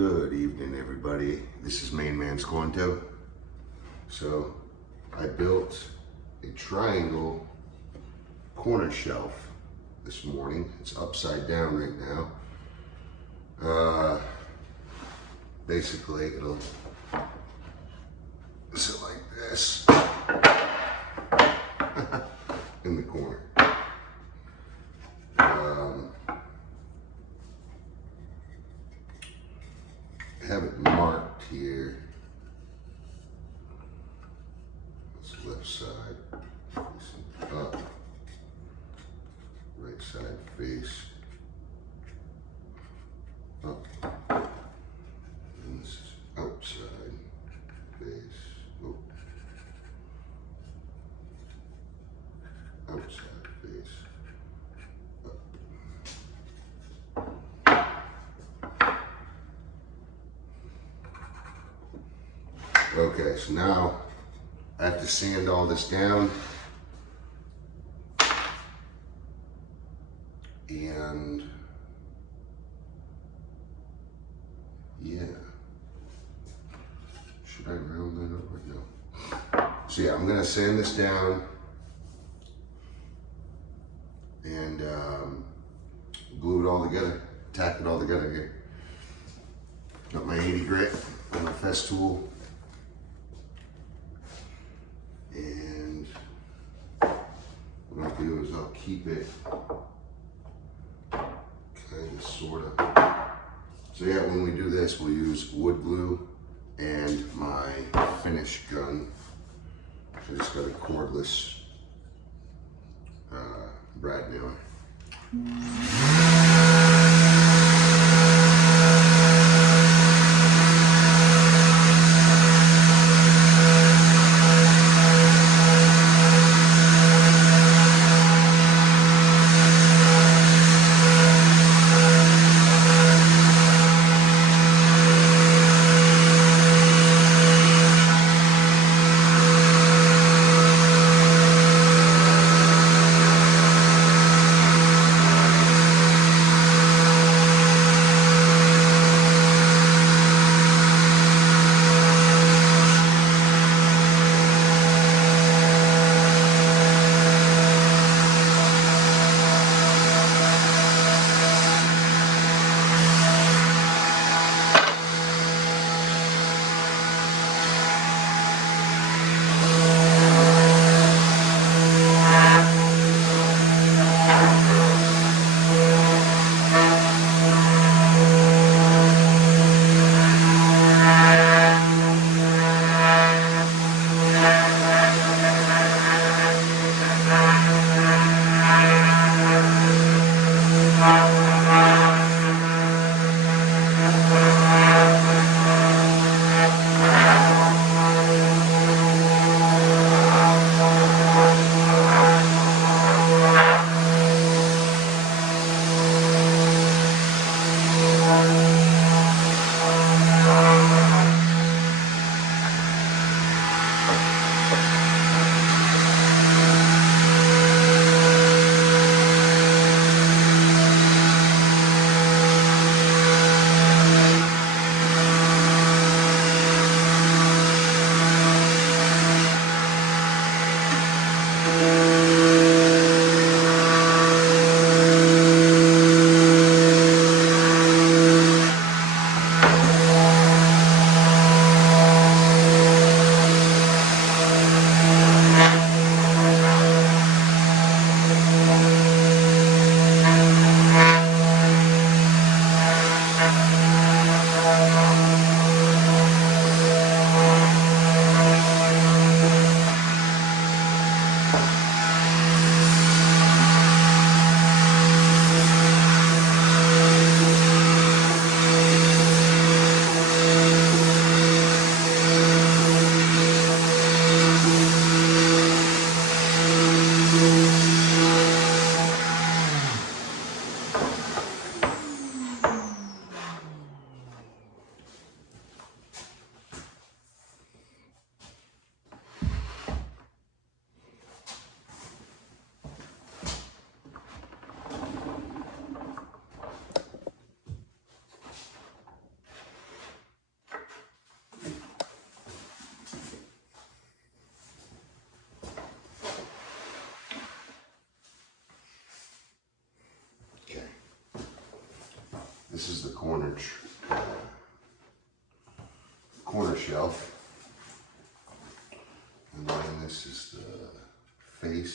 Good evening, everybody. This is Main Man Squanto. So I built a triangle corner shelf this morning. It's upside down right now. Basically, it'll sit like this in the corner. I have it marked here. This left side facing up, right side face up, and this is outside face, outside face up. Okay, so now I have to sand all this down, and yeah, should I round that over? No. So yeah, I'm gonna sand this down and glue it all together, tack it all together here. Got my 80 grit and my Festool. And what I'll do is I'll keep it kind of, sort of. So yeah, when we do this, we'll use wood glue and my finish gun. I just got a cordless brad nailer. corner shelf, and then this is the face.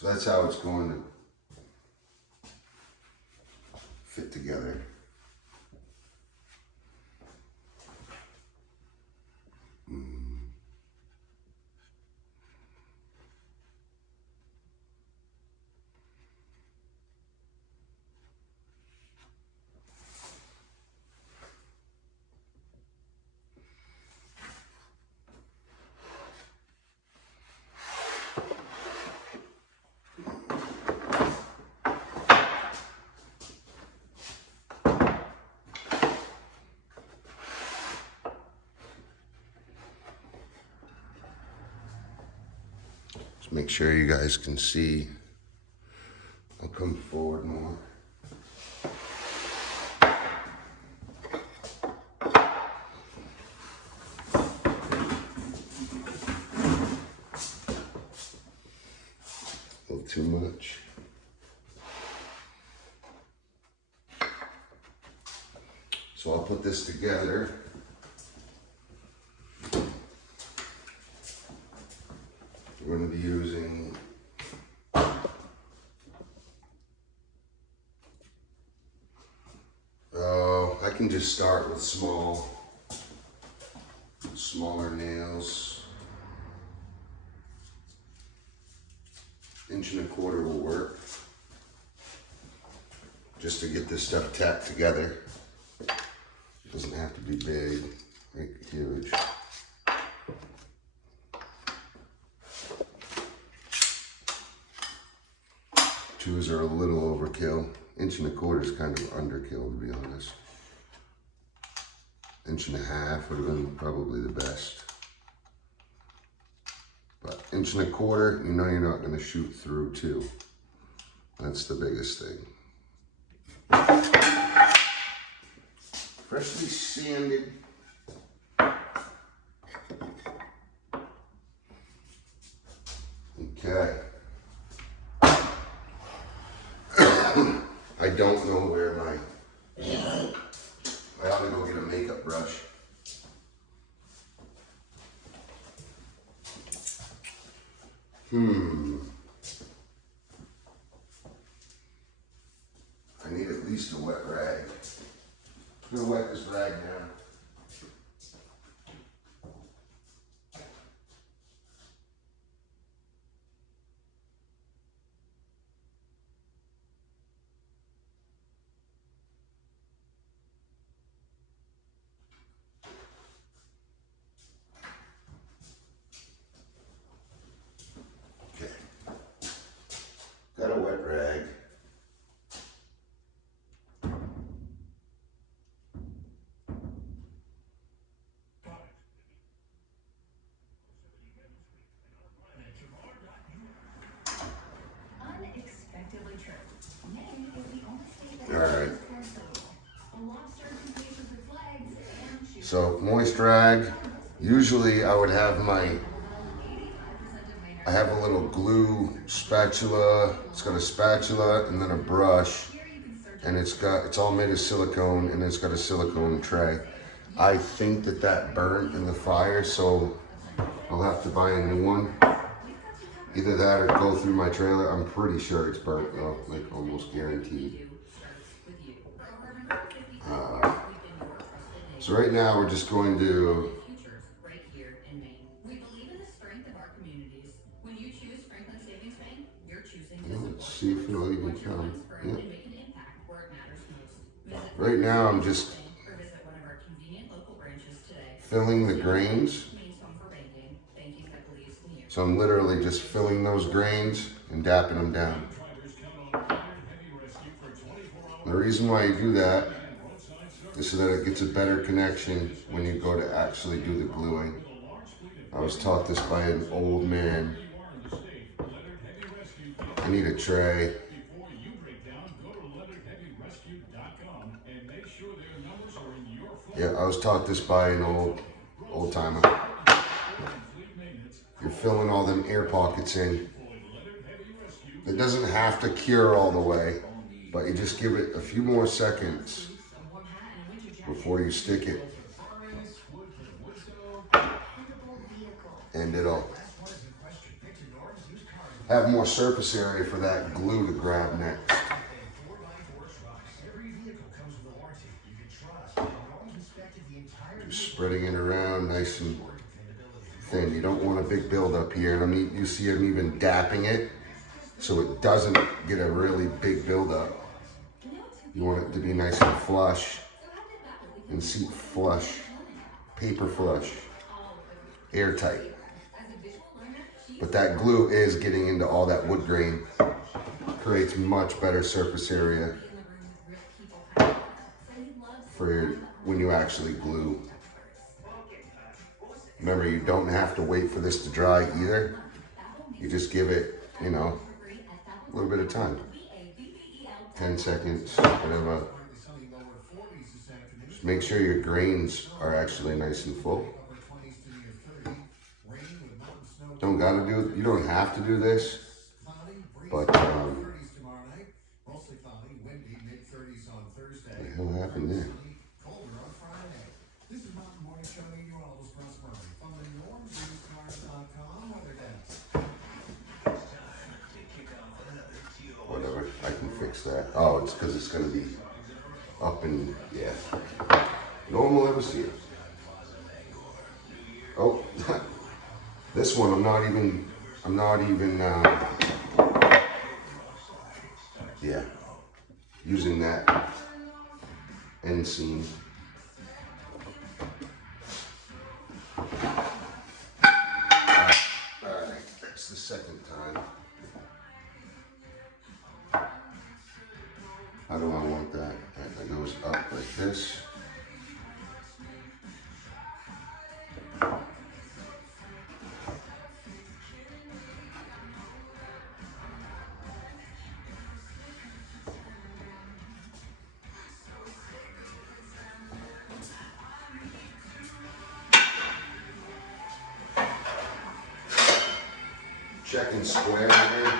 So that's how it's going to fit together. Just make sure you guys can see. I'll come forward more. A little too much. So I'll put this together. We're going to be using I can just start with smaller nails. 1.25 will work, just to get this stuff tacked together. It doesn't have to be big, like huge. Twos are a little overkill. 1.25 is kind of underkill, to be honest. 1.5 would have been probably the best. But 1.25, you know you're not going to shoot through too. That's the biggest thing. Freshly sanded. Okay. I don't know where I ought to go get a makeup brush. I need at least a wet rag. I'm gonna wet this rag now. Okay. Got a wet rag. Alright. So moist rag. Usually I would have I have a little glue spatula. It's got a spatula and then a brush. And it's all made of silicone, and it's got a silicone tray. I think that burnt in the fire, so I'll have to buy a new one. Either that or go through my trailer. I'm pretty sure it's burnt though, like almost guaranteed. So right now we're just going to let's see if it'll even come. Yeah. Right now I'm just filling the grains. So I'm literally just filling those grains and dapping them down. The reason why you do that is so that it gets a better connection when you go to actually do the gluing. I was taught this by an old man. I need a tray. Yeah, I was taught this by an old timer. You're filling all them air pockets in. It doesn't have to cure all the way, but you just give it a few more seconds before you stick it. And have more surface area for that glue to grab next. Just spreading it around nice and thin. You don't want a big buildup here. And you see I'm even dapping it so it doesn't get a really big buildup. You want it to be nice and flush and seat flush, paper flush, airtight. But that glue is getting into all that wood grain, creates much better surface area for when you actually glue. Remember, you don't have to wait for this to dry either. You just give it, you know, a little bit of time. 10 seconds, whatever. Just make sure your grains are actually nice and full. Don't gotta do it. You don't have to do this, but what the hell happened there? Whatever, I can fix that. Oh, it's because it's gonna be up and yeah. No one will ever see it. Oh. This one, I'm not even, yeah, using that end seam. All right, that's the second time. How do I want that? That goes up like this. Checking square here.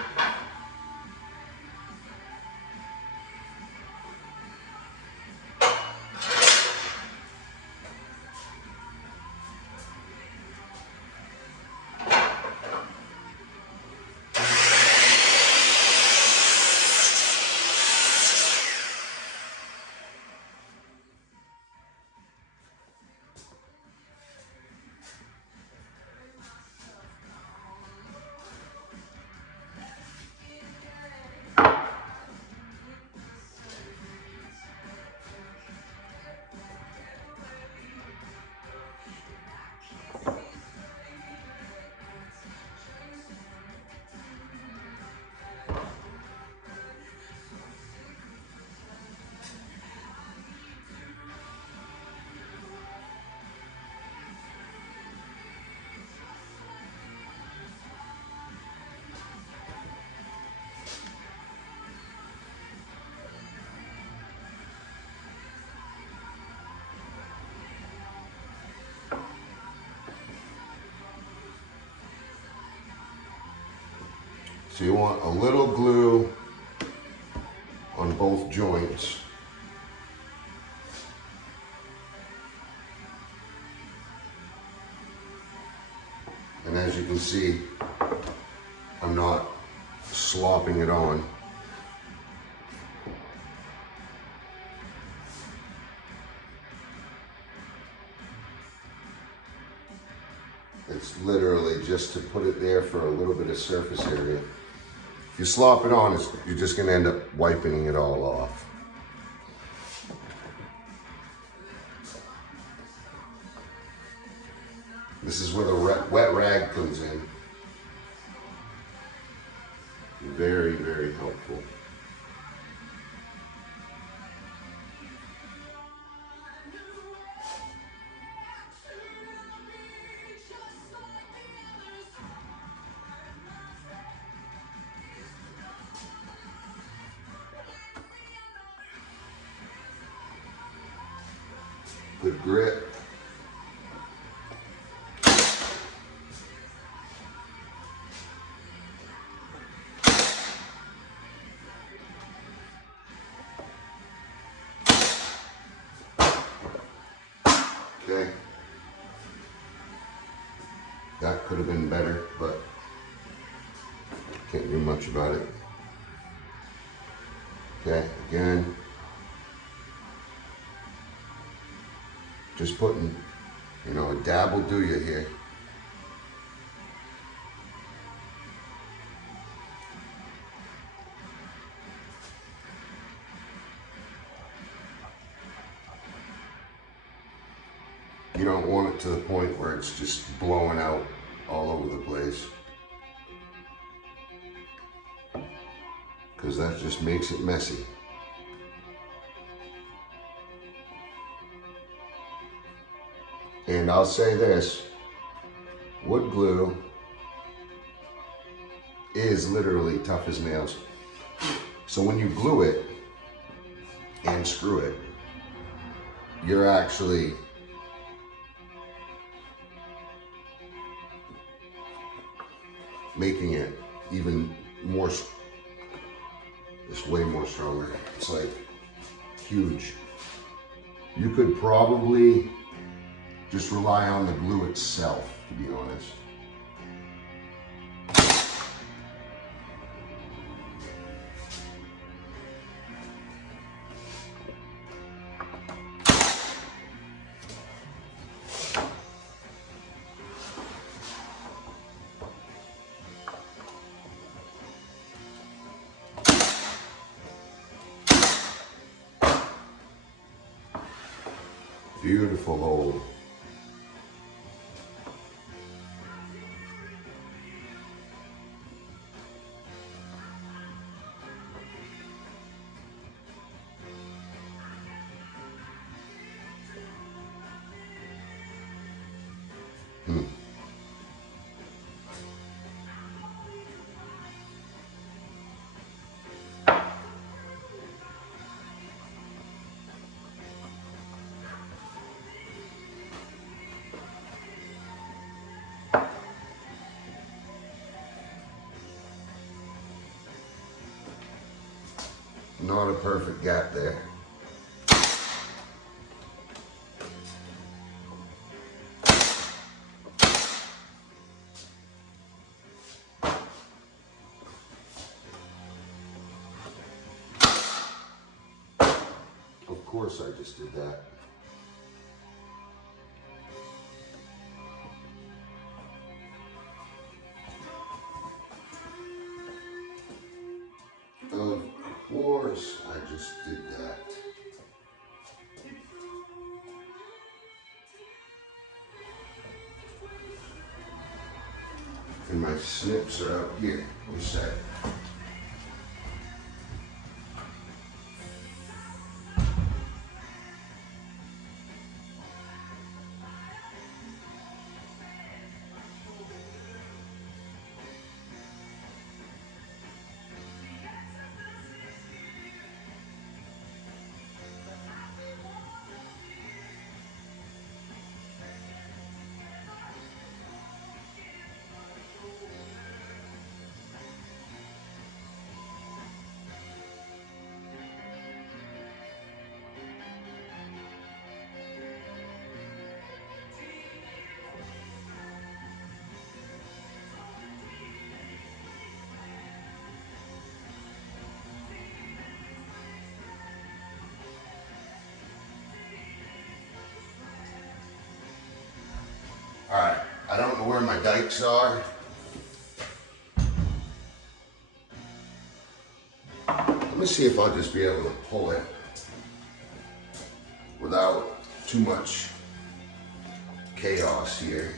So you want a little glue on both joints. And as you can see, I'm not slopping it on. It's literally just to put it there for a little bit of surface area. If you slop it on, you're just gonna end up wiping it all off. This is where the wet rag comes in. Very, very helpful. Good grip. Okay. That could have been better, but Can't do much about it. Okay, again. Just putting, you know, a dab will do you here. You don't want it to the point where it's just blowing out all over the place, because that just makes it messy. And I'll say this, wood glue is literally tough as nails. So when you glue it and screw it, you're actually making it even more, it's way more stronger. It's like huge. You could probably just rely on the glue itself, to be honest. Beautiful hole. Not a perfect gap there. Of course I just did that. Of course I just did that. And my snips are out here. What's that? All right, I don't know where my dikes are. Let me see if I'll just be able to pull it without too much chaos here.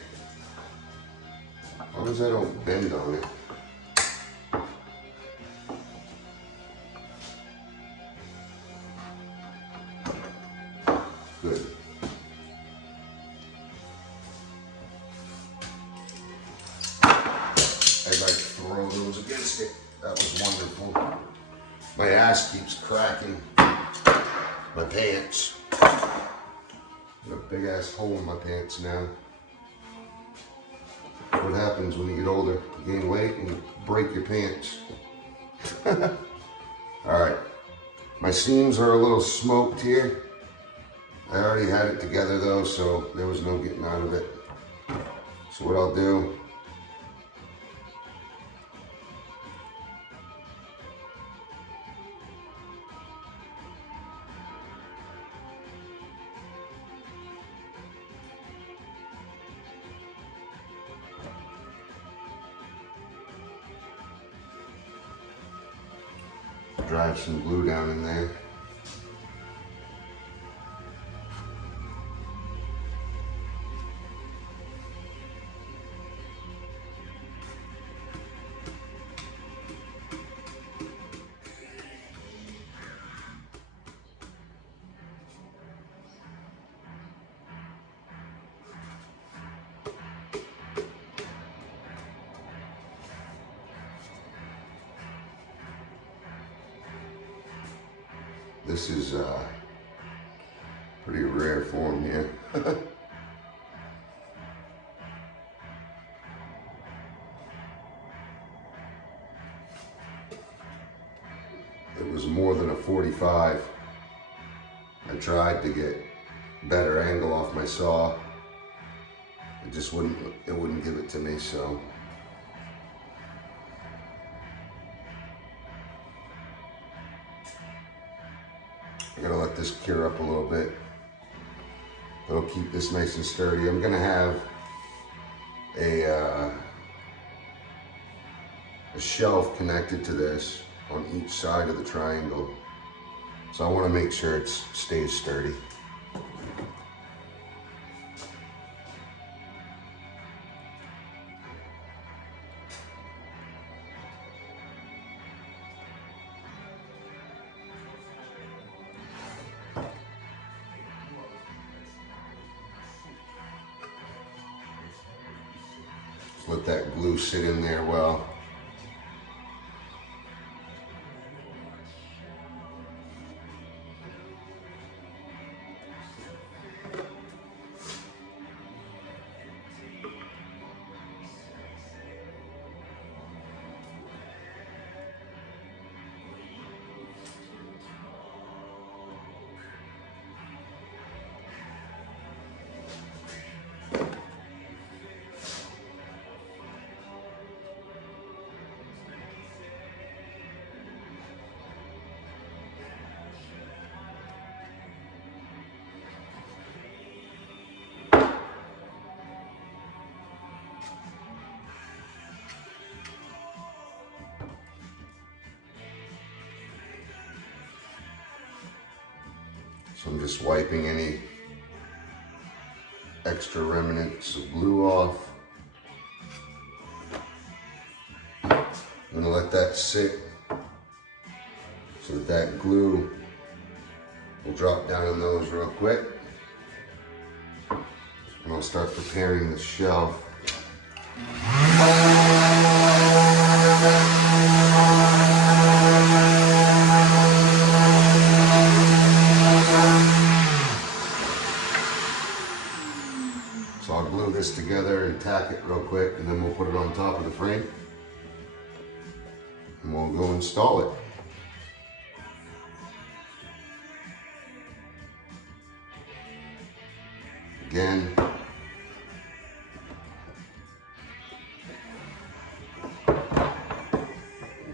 As long as I don't bend on it. Good. As I throw those against it, that was wonderful. My ass keeps cracking. My pants. Got a big ass hole in my pants now. What happens when you get older? You gain weight and you break your pants. Alright. My seams are a little smoked here. I already had it together though, so there was no getting out of it. So what I'll do drive some glue down in there. This is pretty rare form here. It was more than a 45. I tried to get better angle off my saw. It just wouldn't give it to me, so. I gotta let this cure up a little bit. It'll keep this nice and sturdy. I'm gonna have a shelf connected to this on each side of the triangle. So I wanna make sure it stays sturdy. Let that glue sit in there well. So I'm just wiping any extra remnants of glue off. I'm gonna let that sit so that glue will drop down on those real quick. And I'll start preparing the shelf. So I'll glue this together and tack it real quick, and then we'll put it on top of the frame and we'll go install it. Again,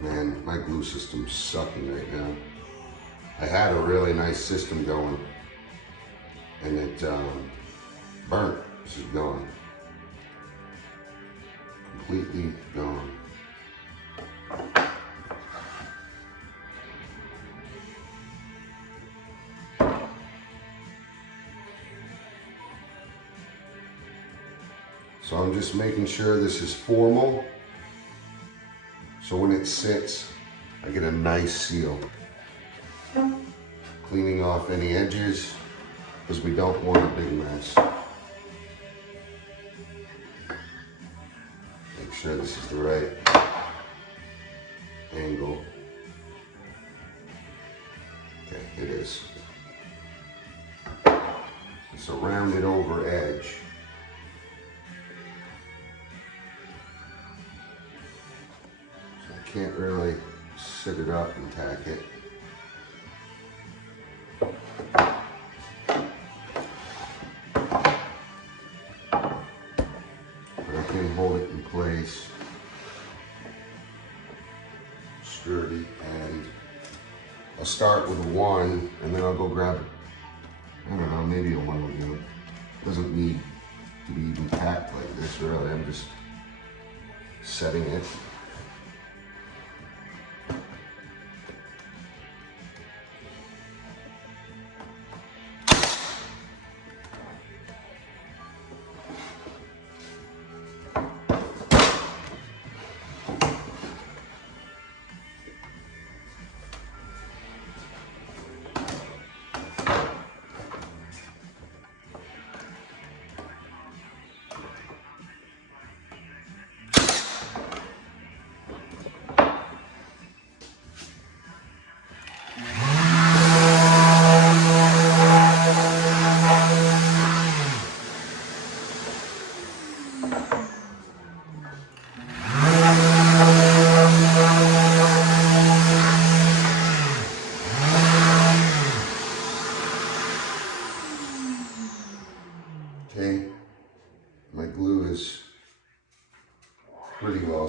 man, my glue system's sucking right now. I had a really nice system going and it burnt. This is gone. Completely gone. So I'm just making sure this is formal. So when it sits, I get a nice seal. Cleaning off any edges because we don't want a big mess. Make sure this is the right angle. Okay, it is. It's a rounded over edge. So I can't really sit it up and tack it. Hold it in place, sturdy, and I'll start with a 1 and then I'll go grab, I don't know, maybe a 1 will do it. Doesn't need to be even tacked like this really, I'm just setting it.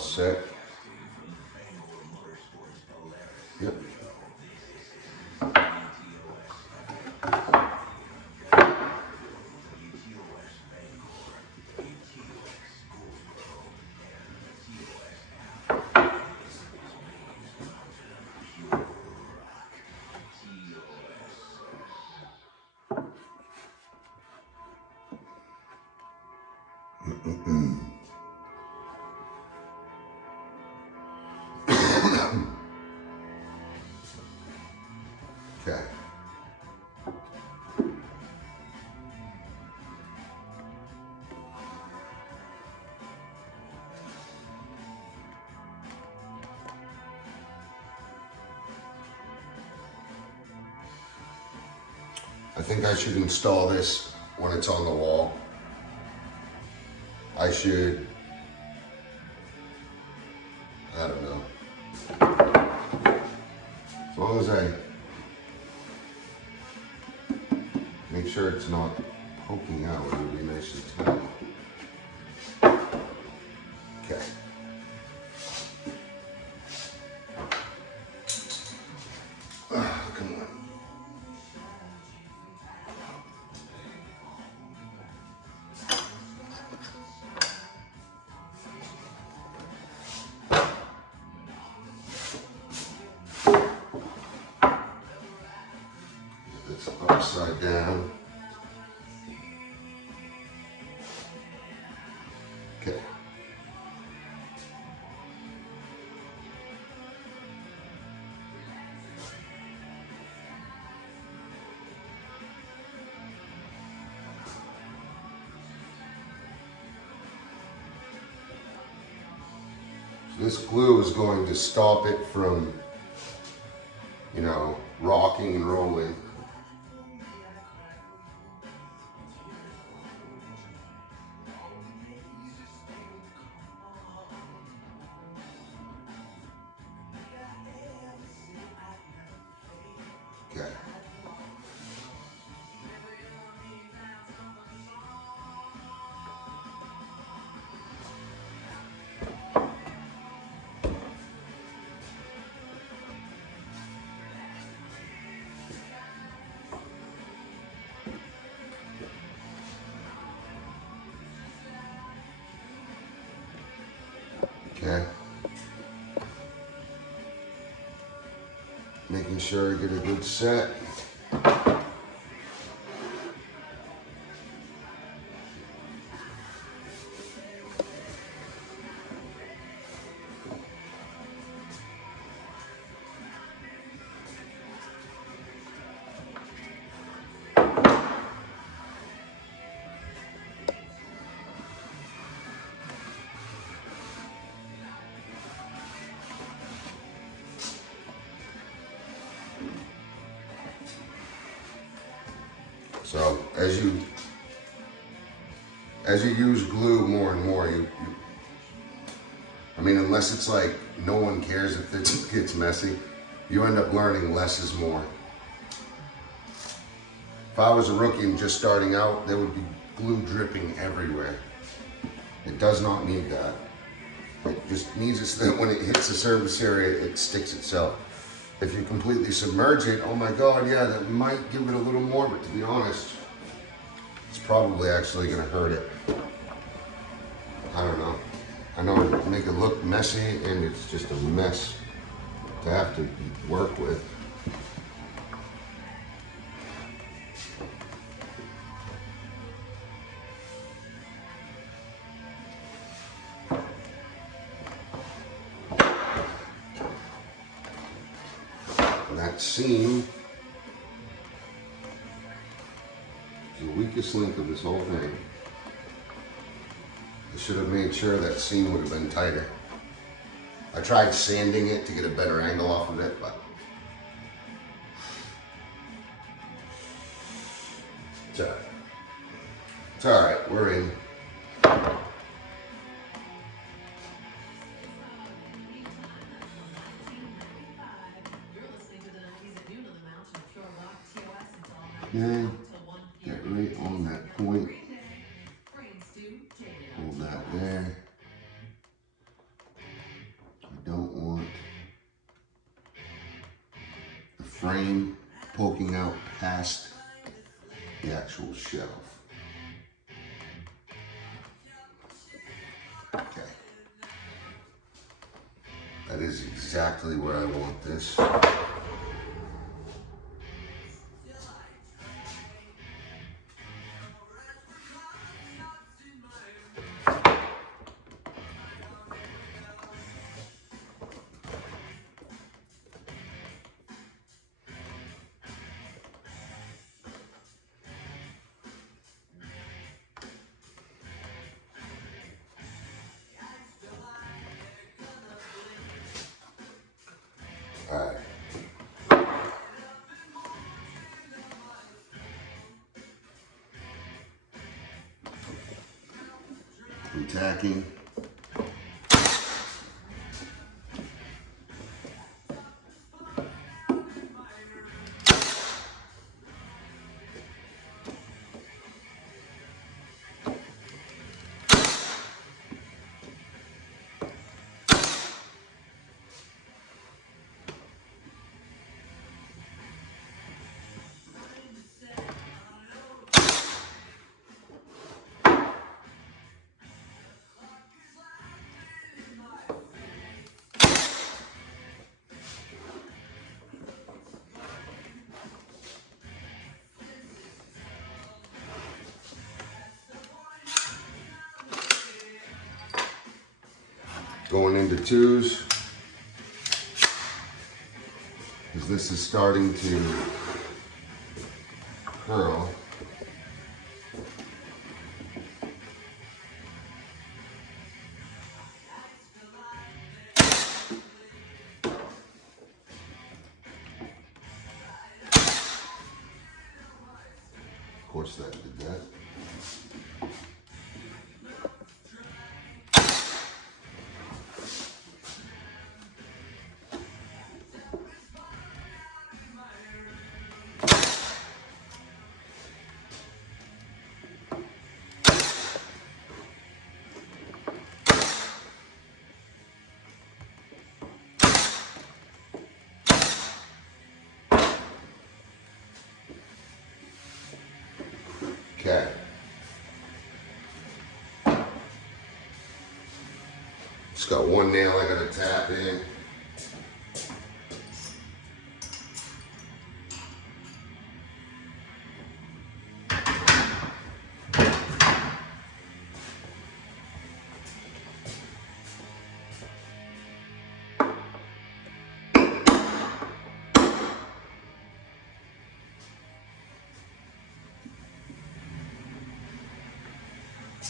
set. Yep. Okay. I think I should install this when it's on the wall. I don't know. As long as I make sure it's not poking out, it would be nice and tight. Okay. Come on. It's upside down. Okay. So this glue is going to stop it from, you know, rocking and rolling. Okay. Okay. Making sure I get a good set. So as you use glue more and more, I mean, unless it's like no one cares if it gets messy, you end up learning less is more. If I was a rookie and just starting out, there would be glue dripping everywhere. It does not need that. It just needs it so that when it hits the surface area, it sticks itself. If you completely submerge it, oh my God, yeah, that might give it a little more, but to be honest, it's probably actually gonna hurt it. I don't know. I know it'll make it look messy, and it's just a mess to have to work with. And that seam is the weakest link of this whole thing. I should have made sure that seam would have been tighter. I tried sanding it to get a better angle off of it, but it's all right. It's all right, we're in. Yeah, get right on that point. Hold that there. frame poking out past the actual shelf. Okay. That is exactly where I want this. All right. I'm tacking. Going into twos, because this is starting to curl. Of course that did that. Okay. Just got one nail I gotta tap in.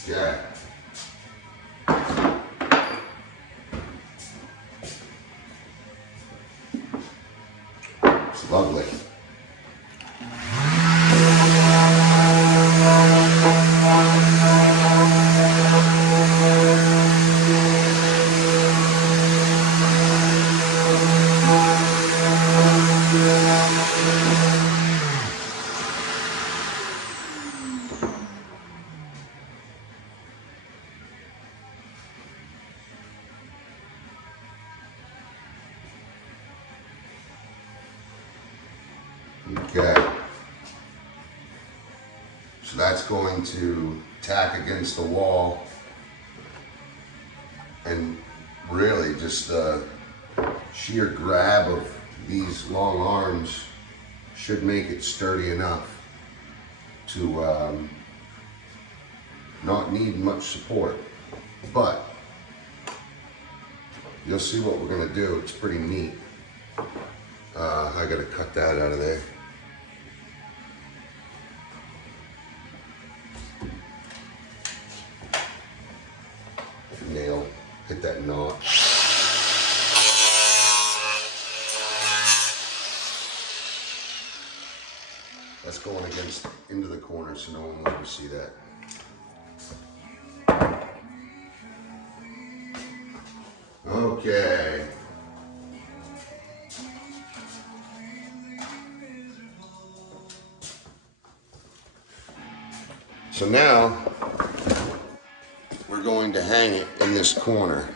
Okay. It's lovely. Okay. So that's going to tack against the wall, and really just the sheer grab of these long arms should make it sturdy enough to not need much support. But you'll see what we're gonna do. It's pretty neat. I gotta cut that out of there. Nail, hit that knot. That's going against into the corner, so no one will ever see that. Okay. So now we're going to hang it in this corner.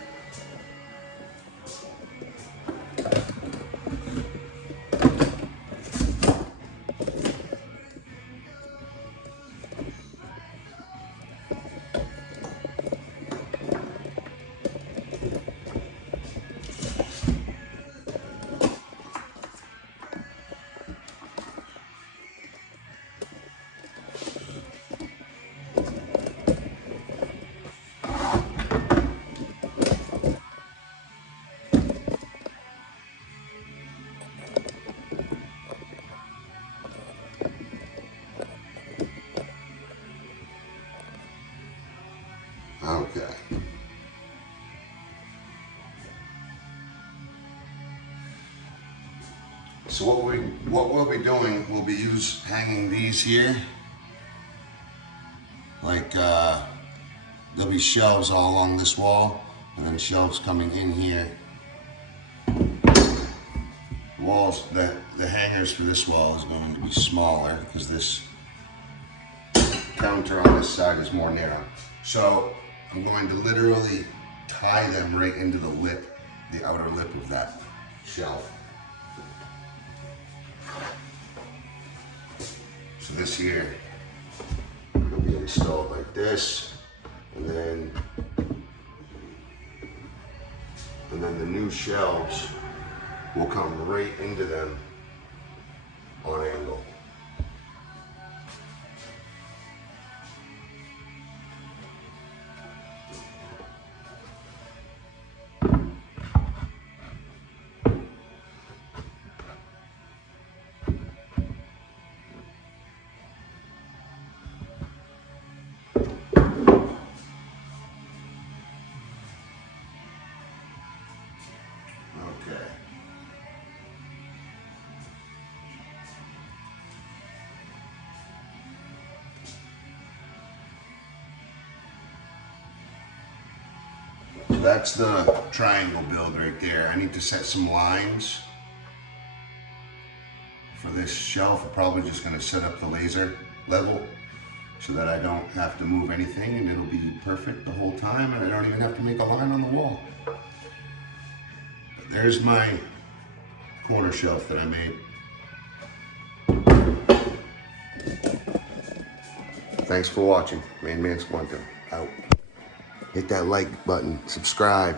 So what we'll be doing, we'll be hanging these here. Like there'll be shelves all along this wall, and then shelves coming in here. Walls, the hangers for this wall is going to be smaller because this counter on this side is more narrow. So I'm going to literally tie them right into the lip, the outer lip of that shelf. So this here will be installed like this, and then the new shelves will come right into them on angle. Okay. So that's the triangle build right there. I need to set some lines for this shelf. I'm probably just going to set up the laser level so that I don't have to move anything, and it'll be perfect the whole time, and I don't even have to make a line on the wall. But there's my corner shelf that I made. Thanks for watching. Main Man Squanto out. Hit that like button, subscribe.